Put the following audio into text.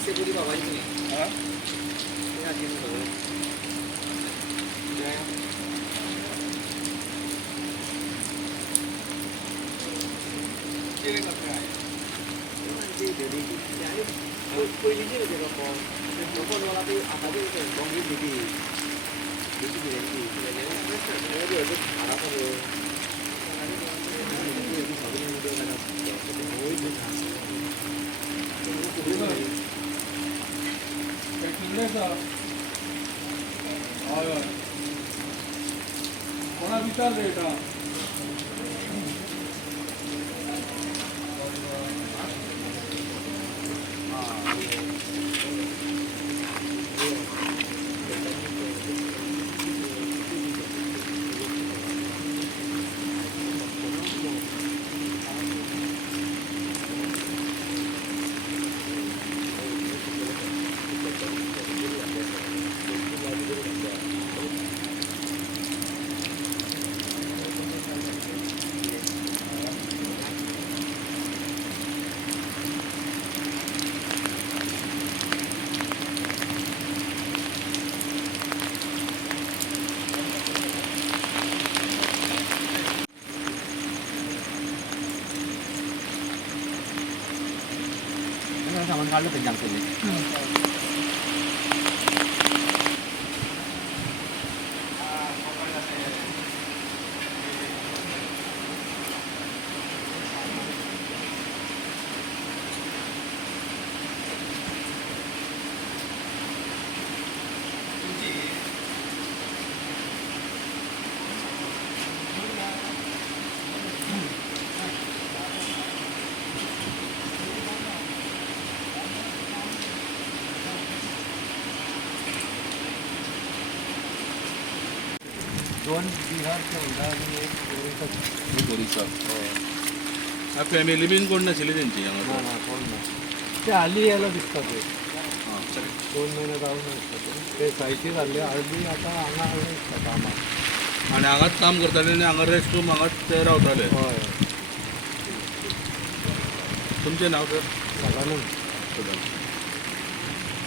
से पूरी बाबाई की नहीं हां क्या चीज हो रहा है ये करते हैं ये डेली की यानी कोई लीजिए जगह पर लोगों वाला भी आता है तो डोंगी दीदी दीदी की रहती है ये जो है खाना तो ये सभी ने मुझे लगा वो ही था Buona vita Reta. सामान काढलं तर जास्त दोन बिहारचे आणि एक ओरिसा फॅमिली बीन कोण नाशिल्ली तेंची हांगा ना कोण ना ते हाली यायला दिसतात ते हां सगळे 2 महिने जाऊन दिसतात ते सायटी झाले हळदी आता हांगा दिसतात कामाक आणि हांगाच काम करताले आनी हांगा रेस्ट रूम हांगाच ते रावताले हय तुमचें नांव सर सगळ्यांना सदानंद